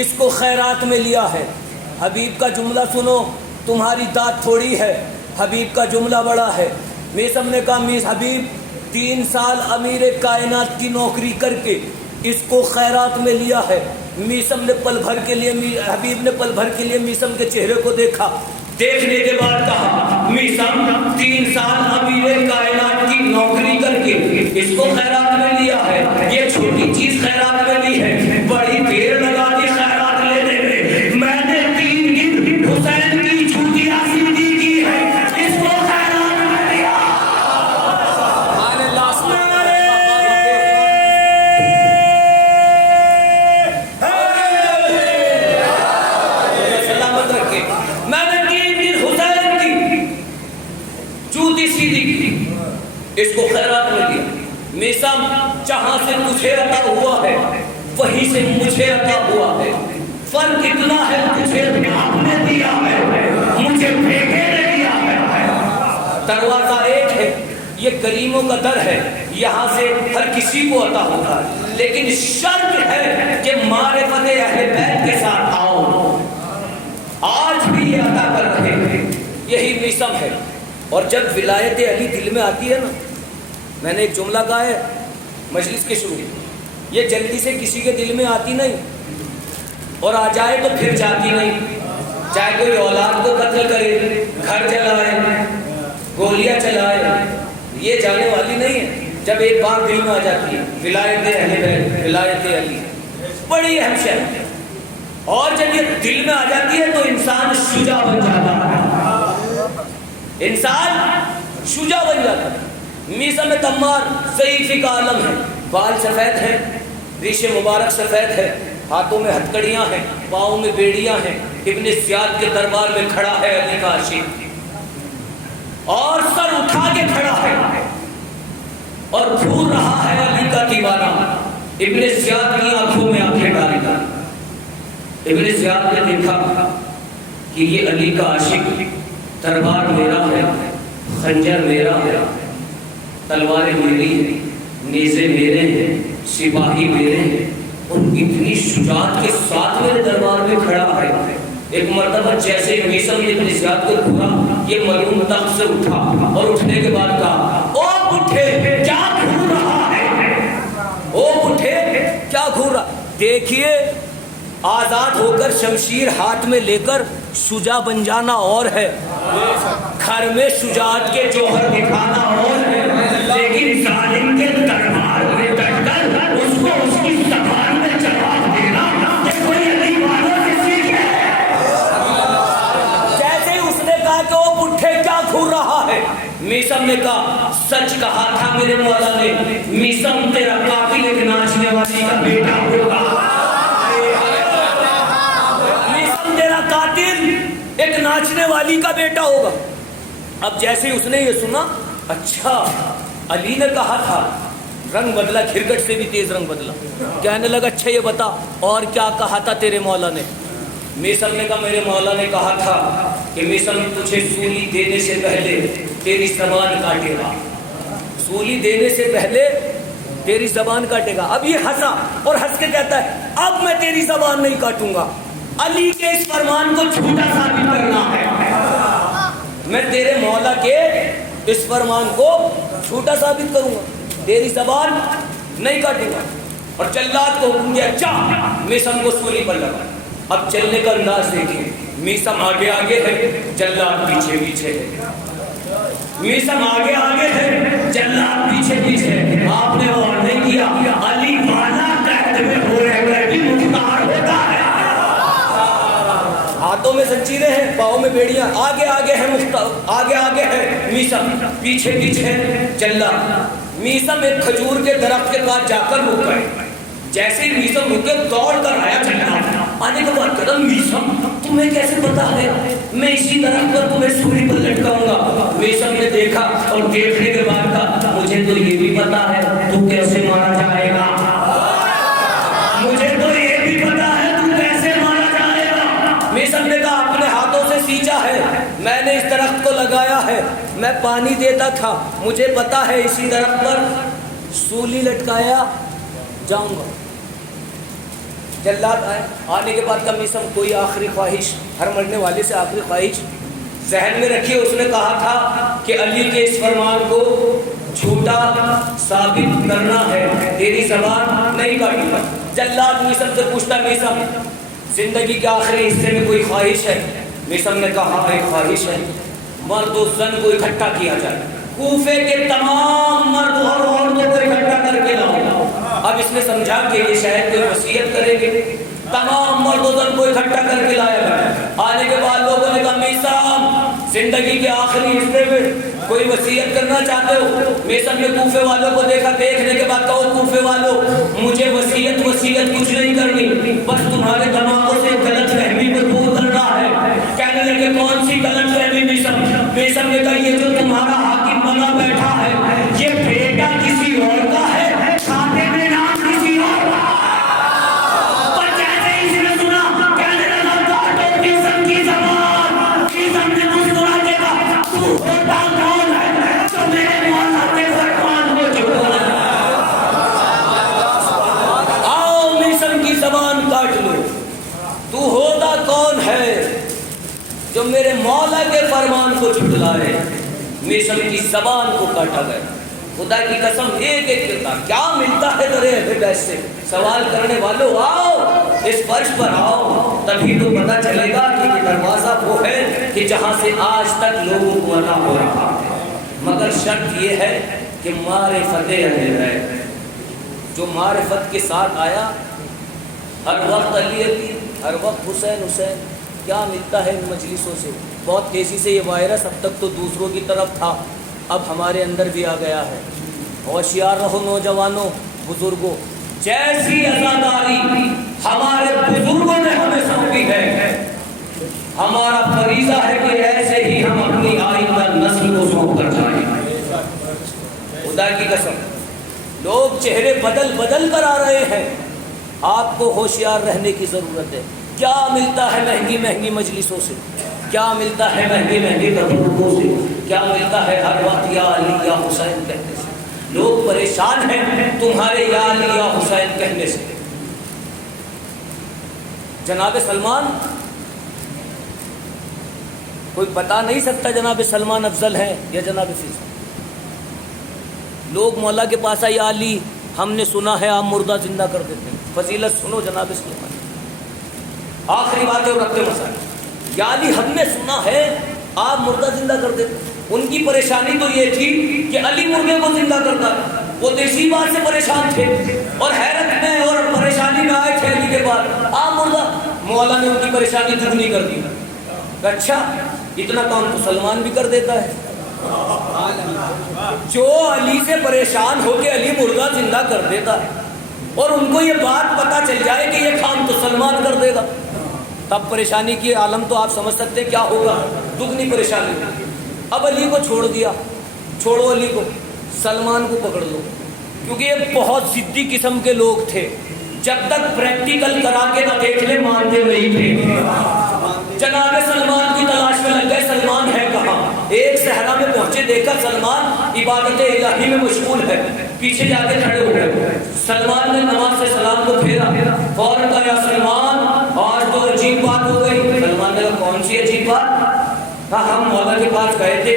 اس کو خیرات میں لیا ہے۔ حبیب کا جملہ سنو، تمہاری داد تھوڑی ہے، حبیب کا جملہ بڑا ہے۔ میثم نے کہا حبیب 3 سال امیر کائنات کی نوکری کر کے اس کو خیرات میں لیا ہے۔ میثم نے پل بھر کے لیے حبیب نے پل بھر کے لیے میثم کے چہرے کو دیکھا، دیکھنے کے بعد کہا میثم 3 سال امیر کائنات کی نوکری کر کے اس کو خیرات میں لیا ہے، یہ چھوٹی چیز خیرات میں لی ہے، بڑی دیر لگا دی خیرات لینے میں، میں نے 3 دن حسین کی جھوٹی آسیدی کی ہے، اس کو خیرات میں لیا۔ سلامت رکھے، میں نے 3 دن حسین کی جھوٹی سیدھی کی، اس کو خیرات میں لیا۔ میثم جہاں سے تجھے عطا ہوا ہے وہیں سے مجھے عطا ہوا ہے، فرق اتنا ہے تجھے آپ نے دیا ہے، مجھے بھیگے نے دیا ہے۔ دروازہ ایک ہے، یہ کریموں کا در ہے، یہاں سے ہر کسی کو عطا ہوتا ہے، لیکن شرط ہے کہ معرفت اہل بیت کے ساتھ آؤ۔ آج بھی یہ عطا کر رہے ہیں، یہی میثم ہے۔ اور جب ولایت علی دل میں آتی ہے نا، میں نے ایک جملہ کہا ہے مجلس کے شروع، یہ جلدی سے کسی کے دل میں آتی نہیں، اور آ جائے تو پھر جاتی نہیں، چاہے کوئی اولاد کو قتل کرے، گھر جلائے، گولیاں چلائے، یہ جانے والی نہیں ہے۔ جب ایک بار دل میں آ جاتی ہے ولایت اہل بیت، ولایت علی بڑی اہم شے ہے، اور جب یہ دل میں آ جاتی ہے تو انسان شجاع بن جاتا ہے، انسان شجاع بن جاتا ہے۔ میثم تمار ضعیفی کا عالم ہے، بال سفید ہیں، ریش مبارک سفید ہے، ہاتھوں میں ہتھکڑیاں ہیں، پاؤں میں بیڑیاں ہیں، ابن زیاد کے دربار میں کھڑا ہے علی کا عاشق، اور سر اٹھا کے کھڑا ہے اور گھور رہا ہے علی کا دیوانہ۔ ابن زیاد کی آنکھوں میں آنکھیں ڈالی گا، ابن زیاد نے دیکھا کہ یہ علی کا عاشق، دربار میرا ہے، خنجر میرا ہے، تلواریں میری ہیں، نیزے میرے ہیں، سپاہی میرے ہیں، اور اتنی شجاعت کے ساتھ میرے دربار میں کھڑا ہے۔ ایک مرتبہ جیسے میثم نے ابن زیاد کو گھورا، یہ ملعون تخت سے اٹھا اور اٹھنے کے بعد کہا او بڈھے کیا گھور رہا ہے، او بڈھے کیا گھور رہا۔ دیکھیے آزاد ہو کر شمشیر ہاتھ میں لے کر شجاع بن جانا اور ہے، گھر میں شجاعت کے جوہر دکھانا اور ہے، لیکن ظالم کے دربار میں بیٹھ کر اس کو اس کی زبان میں جواب دینا یہ کوئی علی والوں سے سیکھے۔ جیسے ہی اس نے کہا کہ وہ بڈھے کیا گھور رہا ہے، میثم نے کہا سچ کہا تھا میرے مولا نے، میثم تیرا قاتل ایک ناچنے والی کا بیٹا ہوگا، میثم تیرا قاتل ایک ناچنے والی کا بیٹا ہوگا۔ اب جیسے اس نے یہ سنا، اچھا علی نے کہا تھا، رنگ بدلا، گھرگٹ سے بھی تیز رنگ بدلا، کہنے لگا اچھا یہ بتا اور کیا کہا تھا تیرے مولا نے؟ میثم نے کہا میرے مولا نے کہا تھا کہ میثم تجھے سولی دینے سے پہلے تیری زبان کاٹے گا، سولی دینے سے پہلے تیری زبان کاٹے گا۔ اب یہ ہنسا اور ہنس کے کہتا ہے اب میں تیری زبان نہیں کاٹوں گا، علی کے اس فرمان کو جھوٹا ثابت کرنا ہے، میں تیرے مولا کے اس فرمان کو جھوٹا ثابت کروں گا، تیری زبان نہیں کاٹوں گا۔ اور جلاد کو حکم دیا چا میثم کو سولی پر لگا۔ اب چلنے کا انداز دیکھیں، میسم آگے آگے ہے، جلاد پیچھے پیچھے ہے۔ میسم آگے آگے ہے، جلاد پیچھے پیچھے ہے۔ آپ نے اور نہیں کیا، علی والا قید میں ہو رہے بھی مختار ہوتا ہے۔ ہاتھوں میں زنجیریں ہیں، پاؤں میں بیڑیاں، آگے آگے ہے مختار، آگے آگے ہے میسم، پیچھے پیچھے ہے جلاد۔ میسم ایک کھجور کے درخت کے پاس جا کر رک گئے۔ جیسے ہی میسم رکے دوڑ کر آیا جلاد، آنے کے بعد کہا میسم تمہیں کیسے پتا ہے میں اسی درخت پر تمہیں سولی پر لٹکاؤں گا؟ میسم نے دیکھا اور دیکھنے کے بعد کہا مجھے تو یہ بھی پتا ہے تو کیسے مارا جائے گا، مجھے تو یہ بھی پتا ہے تو کیسے مارا جائے گا۔ میسم نے کہا اپنے ہاتھوں سے سینچا ہے، میں نے اس درخت کو لگایا ہے، میں پانی دیتا تھا، مجھے پتا ہے اسی درخت پر سولی لٹکایا جاؤں گا۔ جلاد آئے، آنے کے بعد کا میسم کوئی آخری خواہش، ہر مرنے والے سے آخری خواہش ذہن میں رکھی۔ اس نے کہا تھا کہ علی کے اس فرمان کو جھوٹا ثابت کرنا ہے، تیری زبان نہیں کاٹوں گا۔ جلاد میسم سے پوچھتا میسم زندگی کے آخری حصے میں کوئی خواہش ہے؟ میسم نے کہا ہاں ایک خواہش ہے، مرد و زن کو اکٹھا کیا جائے، کوفے کے تمام مرد اور عورتوں کو اکٹھا کر کے لاؤ۔ اب اس نے سمجھا کہ یہ شاید کوئی وصیت کریں گے، تمام مرد و زن کو اکٹھا کر کے لایا گیا۔ آنے کے بعد لوگوں نے کہا میسم زندگی کے آخری حصے میں کوئی وصیت کرنا چاہتے ہو؟ میسم نے کوفے والوں کو دیکھا، دیکھنے کے بعد کہو کوفے والوں مجھے وصیت کچھ نہیں کرنی، بس تمہارے دماغوں سے غلط فہمی کو دور کرنا ہے۔ کہنے لگے کون سی غلط فہمی میسم؟ میسم نے کہا یہ جو تمہارا حاکم بنا بیٹھا ہے یہ بیٹا کسی اور کا ہے، کھاتے میں نام کسی اور کا۔ پر جیسے اس نے سنا کہنے لگا کاٹو میسم کی زبان۔ میسم نے مسکرا کے کہا تو ہوتا کون ہے جو میرے مولا کے فرمان کو جھٹلاتا ہے؟ آؤ میسم کی زبان کاٹ لو، تو ہوتا کون ہے جو میرے مولا کے فرمان کو جھٹلائے؟ میسم کی زبان کو کاٹا گیا۔ خدا کی قسم ایک ایک کرتا کیا ملتا ہے درے اہل بیت سے؟ سوال کرنے والوں آؤ اس فرش پر آؤ، تبھی تو پتہ چلے گا کہ یہ دروازہ وہ ہے کہ جہاں سے آج تک لوگوں کو عطا ہو رہا ہے، مگر شرط یہ ہے کہ معرفت اہل بیت، جو معرفت کے ساتھ آیا ہر وقت علی علی، ہر وقت حسین حسین، کیا ملتا ہے ان مجلسوں سے؟ بہت تیزی سے یہ وائرس اب تک تو دوسروں کی طرف تھا، اب ہمارے اندر بھی آ گیا ہے۔ ہوشیار رہو نوجوانوں، بزرگوں، جیسی عزاداری ہمارے بزرگوں نے ہمیں سونپی ہے، ہمارا فریضہ ہے کہ ایسے ہی ہم اپنی آئندہ نسل کو سونپ کر جائیں۔ خدا کی قسم لوگ چہرے بدل کر آ رہے ہیں، آپ کو ہوشیار رہنے کی ضرورت ہے۔ کیا ملتا ہے مہنگی مجلسوں سے؟ کیا ملتا ہے مہنگی تقریروں سے؟ کیا ملتا ہے ہر وقت یا علی یا حسین کہنے سے؟ لوگ پریشان ہیں تمہارے یا علی یا حسین کہنے سے۔ جناب سلمان، کوئی بتا نہیں سکتا جناب سلمان افضل ہے یا جناب فیض؟ لوگ مولا کے پاس آئے یا علی ہم نے سنا ہے آپ مردہ زندہ کر دیتے ہیں، فضیلت سنو جناب سلمان، آخری بات ہے اور رکھتے مسائل۔ یا علی ہم نے سنا ہے آپ مردہ زندہ کر دیتے ہیں۔ ان کی پریشانی تو یہ تھی کہ علی مردے کو زندہ کرتا ہے، وہ تو اسی بات سے پریشان تھے اور حیرت میں اور پریشانی میں آئے تھے علی کے بعد آپ مردہ۔ مولا نے ان کی پریشانی دگنی کر دی، اچھا اتنا کام تو سلمان بھی کر دیتا ہے، جو علی سے پریشان ہو کے علی مردہ زندہ کر دیتا ہے اور ان کو یہ بات پتہ چل جائے کہ یہ کام تو سلمان کر دے گا، تب پریشانی کی عالم تو آپ سمجھ سکتے کیا ہوگا، دگنی پریشانی۔ اب علی کو چھوڑ دیا، چھوڑو علی کو، سلمان کو پکڑ لو، کیونکہ یہ بہت ضدی قسم کے لوگ تھے، جب تک پریکٹیکل کرا کے نہ دیکھ لے مانتے نہیں تھے۔ جناب سلمان کی تلاش میں لگ گئے، سلمان ہے کہاں؟ ایک صحرا میں پہنچے، دیکھا سلمان عبادت الہی میں مشغول ہے، پیچھے جا کے کھڑے ہو گئے۔ سلمان نے نماز سے سلام کو پھیرا، فوراً کہا یا سلمان آج تو عجیب بات ہو گئی۔ سلمان نے کہا کون سی عجیب بات؟ کہا ہم مولا کے پاس گئے تھے،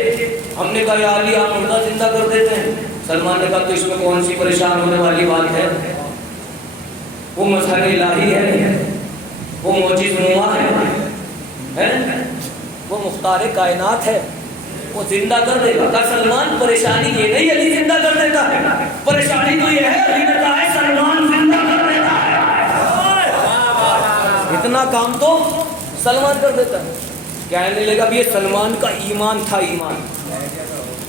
ہم نے کہا یا علی آپ مردہ زندہ کر دیتے ہیں۔ سلمان نے کہا تو اس میں کون سی پریشان ہونے والی بات ہے؟ وہ مظہر الہی ہے، وہ معجز نما ہے، ہے وہ مختار کائنات ہے، وہ زندہ کر دے گا۔ کہا سلمان پریشانی یہ نہیں علی زندہ کر دیتا ہے، پریشانی تو یہ ہے علی نے کہا ہے سلمان زندہ کر دیتا ہے۔ اتنا کام تو سلمان کر دیتا ہے۔ کہنے لگا اب یہ سلمان کا ایمان تھا، ایمان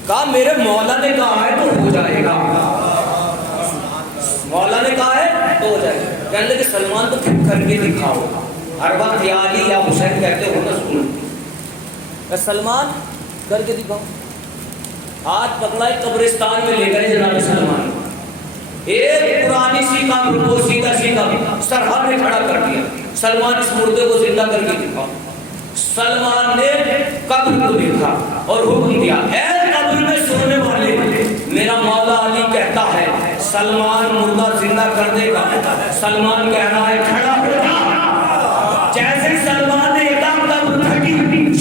کہا میرے مولا نے کہا ہے تو ہو جائے گا، مولا نے کہا ہے تو ہو جائے گا۔ کہنے لگے سلمان تو پھر کر کے دکھاؤ، ہر وقت یا علی یا حسین کہتے ہو نا سنو، سلمان کر کے دکھاؤ۔ ہاتھ پکڑا ایک قبرستان میں لے گئے جناب سلمان، ایک پرانی سی قبر کو سیدھا سیدھا سرحد میں کھڑا کر دیا، سلمان اس مردے کو زندہ کر کے دکھاؤ۔ سلمان نے قبر کو دیکھا اور حکم دیا اے قبر میں سونے والے، میرا مولا علی کہتا ہے سلمان مردہ زندہ کر دے گا۔ سلمان کہہ رہا ہے کھڑا ہو جا۔ جیسے سلمان نے ایک قبر پھٹی،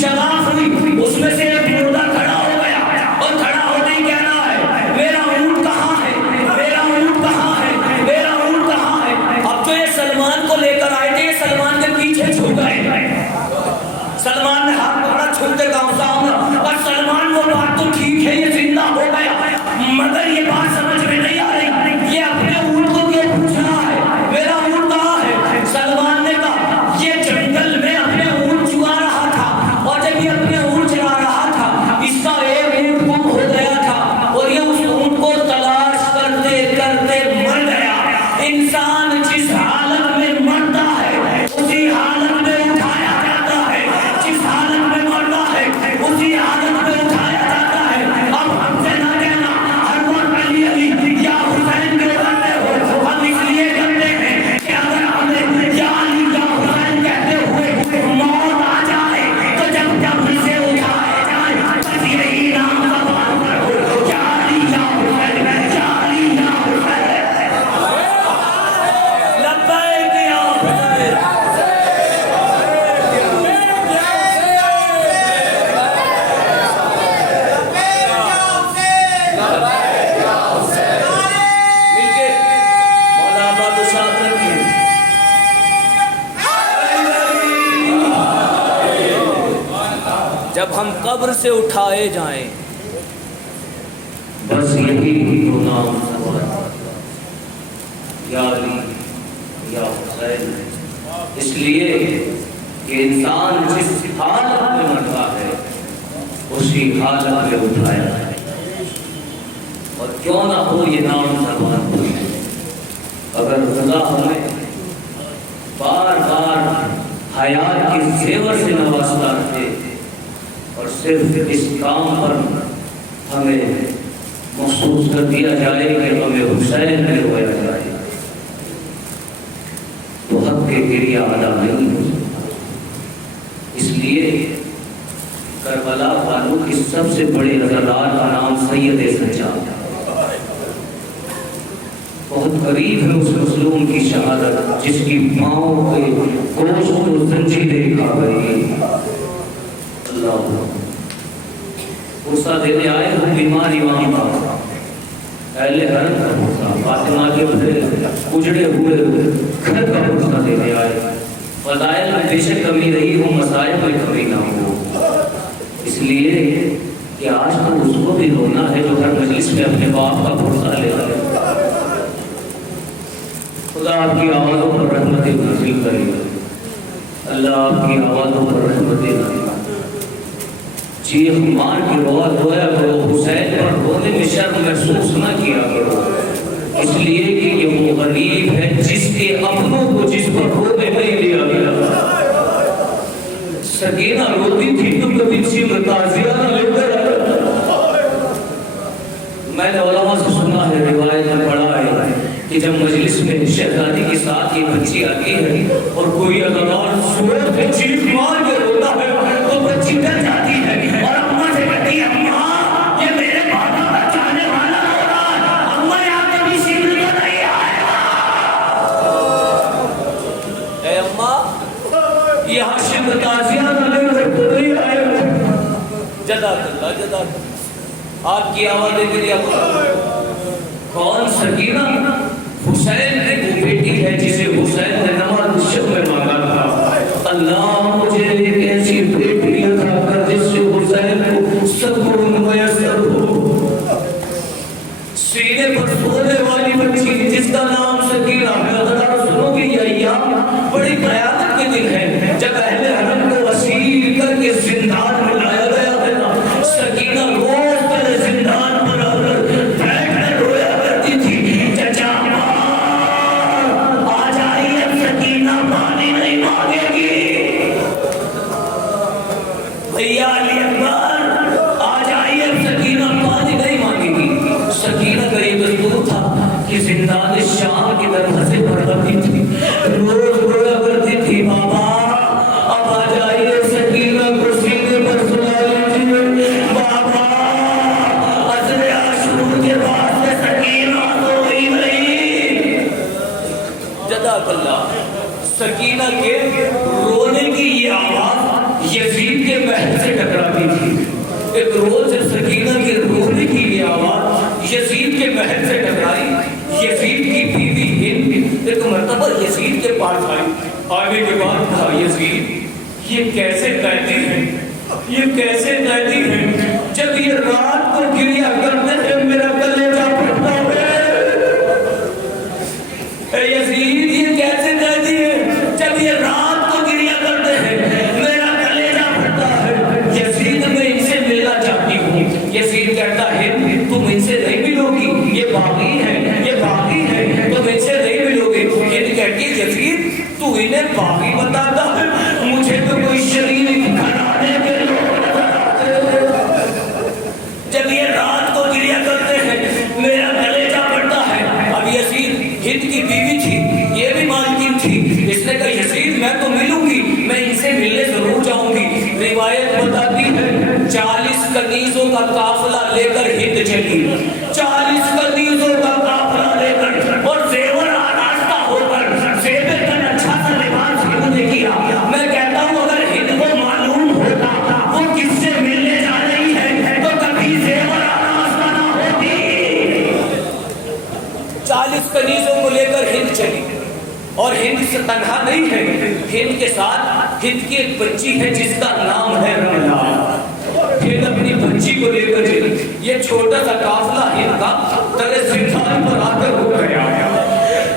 شگاف ہوئی، اس میں سے ایک مردہ کھڑا ہو گیا اور کھڑا ہوتے ہی کہہ رہا ہے میرا اونٹ کہاں ہے، میرا اونٹ کہاں ہے، میرا اونٹ کہاں ہے۔ اب جو یہ سلمان کو لے کر آئے تھے یہ سلمان کے پیچھے چھو گئے، سلمان نے ہاتھ پکڑا چھوٹے گاؤں سامنے، اور سلمان وہ بات تو ٹھیک ہے یہ زندہ ہو گیا، مگر یہ بات سمجھ میں نہیں آ رہی یہ اپنے اونٹ کو کیوں پوچھ رہا ہے، میرا اونٹ کہاں ہے۔ سلمان نے کہا یہ جنگل میں اپنے اونٹ چرا رہا تھا، اور جب یہ اپنے اونٹ چرا رہا تھا اس کا ایک اونٹ گم ہو گیا تھا اور یہ اس اونٹ کو تلاش کرتے کرتے مر گیا۔ انسان جس حالت میں مرتا ہے اسی حالت میں اٹھایا جاتا ہے، جس حالت میں مرتا ہے اسی حالت میں اٹھایا جاتا ہے۔ اب ہم سے نہ کہنا ہر وقت علی علی یا حسین کے کرتے ہو، ہم اس لیے کرتے ہیں کہ اگر ہمیں یا علی یا حسین کہتے ہوئے موت آ جائے تو جب جب اسے اٹھائے جائے بس یہی نام زبان پر ہو، یا علی یا حسین، یا علی یا حسین، لبیک یا حسین۔ جب ہم قبر سے اٹھائے جائیں بس یہی تو نام سوال، یا علی یا حسین، اس لیے کہ انسان جس حالت میں مرتا ہے اسی حالت میں اٹھایا جائے، اور کیوں نہ ہو یہ نام سوال پر۔ اگر خدا ہمیں بار بار حیات کی زیور سے نوازتا رہے اور صرف اس کام پر ہمیں محسوس کر دیا جائے کہ ہمیں حسین میں رویا جائے تو حق کے گریہ ادا نہیں ہو سکتا۔ اس لیے کربلا والوں کی سب سے بڑے حضرات کا نام سید سجاد، بہت قریب ہے اس مظلوم کی شہادت جس کی پاؤں کے گوشت کو زنجیریں کھا گئی۔ اللہ غصہ دینے آئے وہ بیمار امام کا، اہل حرم کا غصہ، فاطمہ کے اجڑے ہوئے گھر کا غصہ دینے آئے۔ فضائل میں بے شک کمی رہی ہو، مسائل میں کمی نہ ہو، اس لیے کہ آج تو اس کو بھی رونا ہے جو ہر مجلس میں اپنے باپ کا غصہ لے رہا ہے۔ خدا آپ کی آوازوں پر رحمتیں نازل کرے، اللہ آپ کی آوازوں پر رحمتیں نازل کرے۔ چیخ مار کے رویا کرو، حسین پر رونے میں شرم محسوس نہ کیا کرو، اس لیے کہ یہ وہ غریب ہے جس کے اپنوں کو جس پر رونے نہیں دیا گیا۔ سکینہ روتی تھی تو کبھی چیخ تعزیہ نہ لے کر، میں نے علماء سے سنا ہے، روایت میں پڑھا ہے کہ جب مجلس میں شہزادی کے ساتھ یہ بچی آتی ہے اور کوئی اداکار صورت میں چیخ مار کے روتا ہے تو بچی ڈر جاتی ہے اور اماں سے کہتی ہے اماں یہ میرے بابا کا چاہنے والا ہو رہا ہے، اماں یہاں کبھی سیکھ تو نہیں آئے گا۔ اے اماں یہاں شب تازیہ نہ لے کر تو نہیں آئے گا۔ جزاک اللہ، جزاک اللہ، آپ کی آوازیں میری آواز۔ کون سکینہ؟ حسین کی وہ بیٹی ہے جسے حسین نے نماز شب میں مانگا تھا، اللہ مجھے ایک ایسی اور یزید کے پاس آئی. آنے کے بعد کہا یزید یہ کیسے قیدی ہیں, یہ کیسے قیدی ہیں جب یہ رات کو گریا کرتے ہیں میرا کلیجہ پھٹتا ہے. اے یزید یہ کیسے قیدی ہیں جب یہ رات کو گریا کرتے ہیں میرا کلیجہ پھٹتا ہے. یزید میں ان سے ملنا چاہتی ہوں. یزید کہتا ہے تم ان سے نہیں ملو گی, یہ باغی ہیں, یہ باغی ہیں, تم ان سے نہیں ملو گے. یہ کہتی ہے یزید تو انہیں باغی بتاتا ہے, مجھے تو کوئی شریف گھرانے کے لوگ بتاتے ہیں. جب یہ رات کو گریا کرتے ہیں میرا کلیجہ پھٹتا ہے. اب یزید ہند کی بیوی تھی, یہ بھی مالکین تھی. اس نے کہا یزید میں تو ملوں گی, میں ان سے ملنے ضرور جاؤں گی. روایت بتاتی ہے 40 کنیزوں کا قافلہ لے کر ہند چلی, 40 کنیزوں کا قافلہ لے کر, اور زیور آراستہ ہو کر, زیب تن اچھا سا لباس ہند نے کیا. میں کہتا ہوں اگر ہند کو معلوم ہوتا وہ کس سے ملنے جا رہی ہے تو کبھی زیور آراستہ نہ ہوتی. 40 کنیزوں کو لے کر ہند چلی, اور ہند سے تنہا نہیں ہے, ہند کے ساتھ ہند کی ایک بچی ہے جس کا نام ہے رملا. ہند اپنی بچی کو لے کر چلی. یہ چھوٹا سا قافلہ ہند کا ترے زندان پر آ کر رک گیا,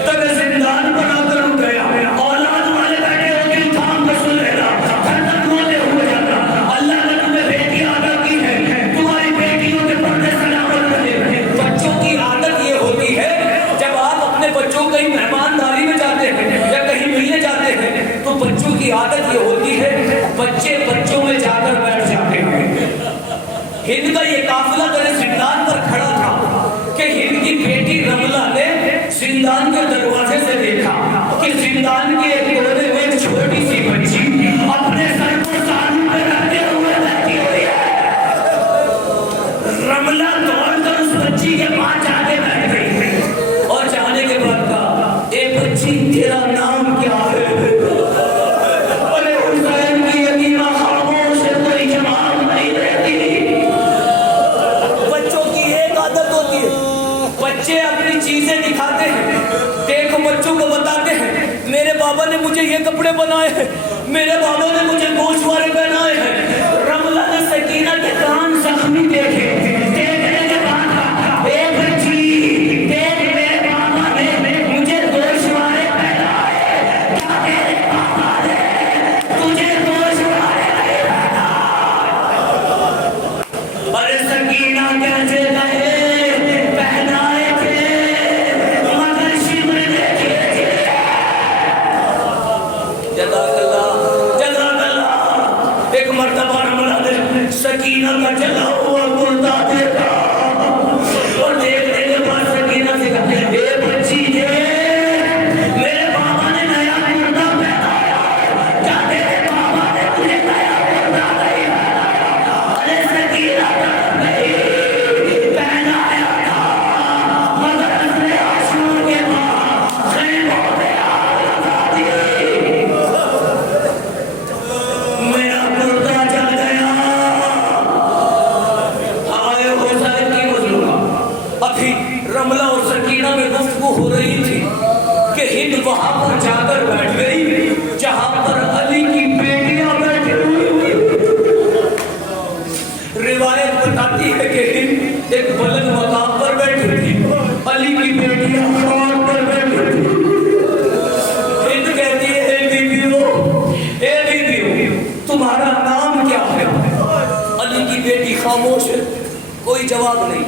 ترے زندان پر آ کر رک گیا. اولاد والے بیٹھے ہو دل تھام کر سن رہا, گھر تک روتے ہوئے جاتا. اللہ نے تمہیں بیٹی عطا کی ہے, تمہاری بیٹیوں کے پردے سلامت رہے. بچوں کی عادت یہ ہوتی ہے جب آپ اپنے بچوں کہیں مہمانداری میں جاتے ہیں یا کہیں ملنے جاتے ہیں تو بچوں کی عادت یہ ہوتی ہے بچے بچوں میں جا کر بیٹھ جاتے ہیں. ہند کا یہ قافلہ میرے زندان پر کھڑا تھا کہ ہند کی بیٹی رملا نے زندان کے دروازے سے دیکھا کہ زندان کے ایک کونے میں ایک چھوٹی سی بچی اپنے سر کو سانوں پہ رکھتے ہوئے بیٹھی ہوئی ہے. رملا دوڑ کر اس بچی کے پاس جا کے بیٹھ گئی, اور جانے کے بعد کہا اے بچی تیرا نام کیا ہے؟ ارے حسین کی یتیمہ خاموش ہے, کوئی جواب نہیں دیتی. بچوں کی ایک عادت ہوتی ہے, بچے اپنی چیزیں دکھاتے ہیں. دیکھو بچوں کو بتاتے ہیں میرے بابا نے مجھے یہ کپڑے بنائے ہیں, میرے بابا نے مجھے گوشوارے پہنائے ہیں. رملا نے سکینہ کے کان زخمی دیکھے, دیکھنے کے بعد کہا اے بچی دیکھ میرے بابا نے مجھے گوشوارے پہنائے, کیا میرے بابا نے تجھے گوشوارے نہیں پہنائے؟ ارے سکینہ کیسے کہے پہنائے تھے مگر شبر دیکھے تھے. جزاک اللہ, جزاک اللہ. ایک مرتبہ رملا نے سکینہ کا جلا ہوا کرتا دیکھا, اور دیکھنے کے بعد سکینہ سے کہا اے بچی میرے بابا نے نیا کرتا پہنایا, کیا تیرے بابا نے تجھے نیا کرتا نہیں پہنایا؟ ارے سکینہ نہیں پہنایا تھا مگر اپنے آسمان کے بعد خیموں میں آگ لگا دی. میرا کرتا جل گیا. آئے حسین کی مظلومہ. ابھی رملا اور سکینہ میں گفتگو ہو رہی تھی کہ ہند وہاں پر جا کر بیٹھ گئی جہاں پر علی کی بیٹیاں بیٹھی ہوئی. روایت بتاتی ہے کہ ہند ایک بلند مقام پر بیٹھی تھی, علی کی بیٹیاں خان پر بیٹھی تھی. ہند کہتی ہے اے بیویو تمہارا نام کیا ہے؟ علی کی بیٹی خاموش ہے, کوئی جواب نہیں.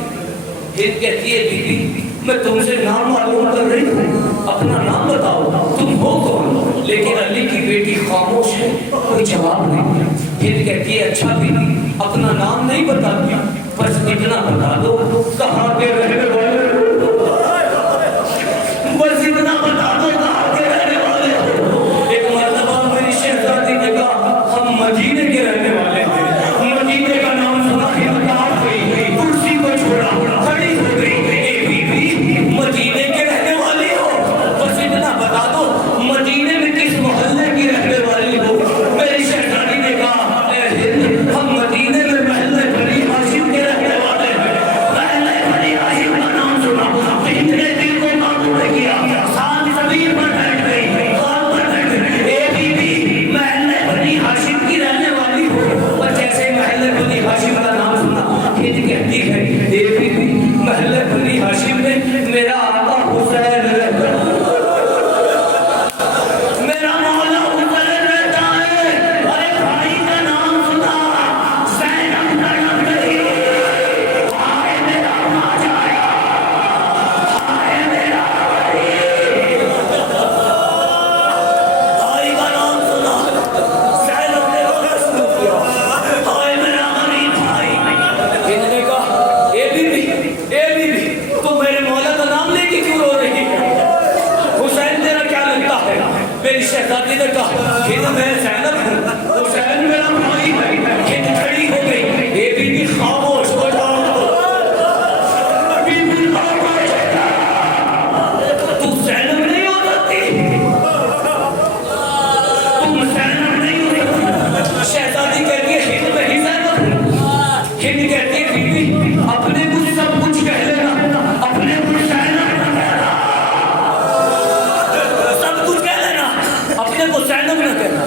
ہند کہتی ہے بیوی میں تم سے نام معلوم کر رہی ہوں, اپنا نام بتاؤ, تم ہو کون؟ لیکن علی کی بیٹی خاموش ہے, کوئی جواب نہیں. ہند کہتی ہے اچھا بیوی اپنا نام نہیں بتاتی, بس اتنا بتا دو کہاں کے رہنے والے ہو, بس اتنا بتا دو کہاں کے رہنے والے ہو. ایک مرتبہ میری شہزادی نے کہا ہم مدینے کے رہنے والے ہیں. مدینے کا نام سنا ہند کہاں گئی, کرسی کو چھوڑا کھڑی ہو گئی. اے بیوی مدینے کے رہنے والی ہو, بس اتنا بتا دو مدینے میں کس محلے کی رہنے والی ہو. میری شہزادی نے کہا اے ہند ہم مدینے میں محلے بنی ہاشم کے رہنے والے ہیں. محلے بنی ہاشم کا نام کہنا.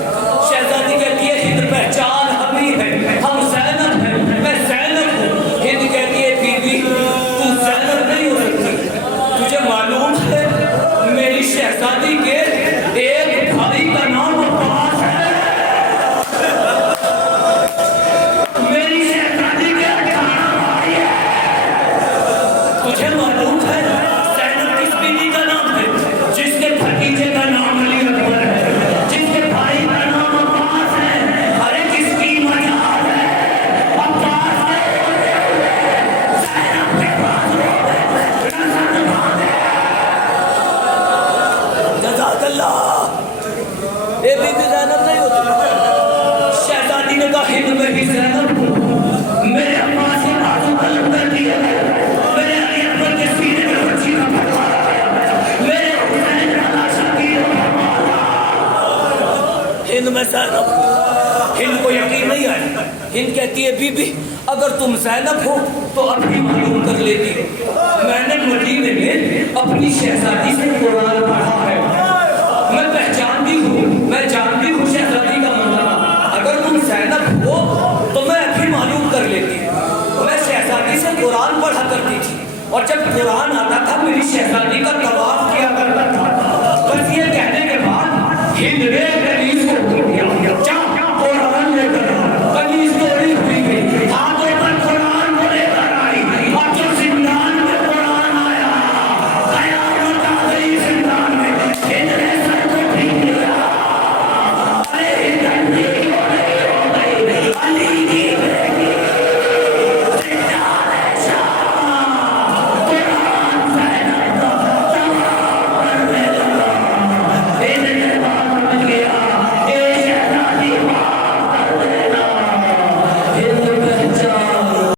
شہزادی کہتی ہے ہند پہچان ہمیں ہے، ہم زینب ہیں، میں زینب ہوں. ہند کہتی ہے بیوی تو زینب نہیں ہو سکتی، تجھے معلوم ہے میری شہزادی کے ایک بھائی کا نام عباس ہے. میری شہزادی کے 18 بھائی ہیں. تجھے معلوم ہے زینب کس بیوی کا نام ہے؟ جس کے بھتیجے کا نام علی اکبر ہے، جس کے بھائی کا نام عباس ہے. ارے کس کی مجال ہے؟ عباس ہے، زینب کے بازو میں نظر باندھے. جزاک اللہ. اے بی بی زینب نہیں ہوتی. شہزادی نے کہا ہند میں ہی زینب ہوں. میرے عباس کے بازو قلم کر دیے گئے، میرے علی اکبر کے سینے میں بچی کا پھٹا ہے، میرے حسین کا لاشا کی ہند میں زینب ہوں. ہند کو یقین نہیں آیا. ہند کہتی ہے بی بی اگر تم زینب ہو تو ابھی معلوم کر لیتی. میں نے مدینے میں اپنی شہزادی سے قرآن پڑھا ہے، میں پہچانتی ہوں، میں جانتی ہوں شہزادی کا منظر. اگر تم زینب ہو تو میں ابھی معلوم کر لیتی. میں شہزادی سے قرآن پڑھا کرتی تھی اور جب قرآن آتا تھا میری شہزادی کا طواف کیا کرتا تھا. بس یہ کہنے کے بعد ہند نے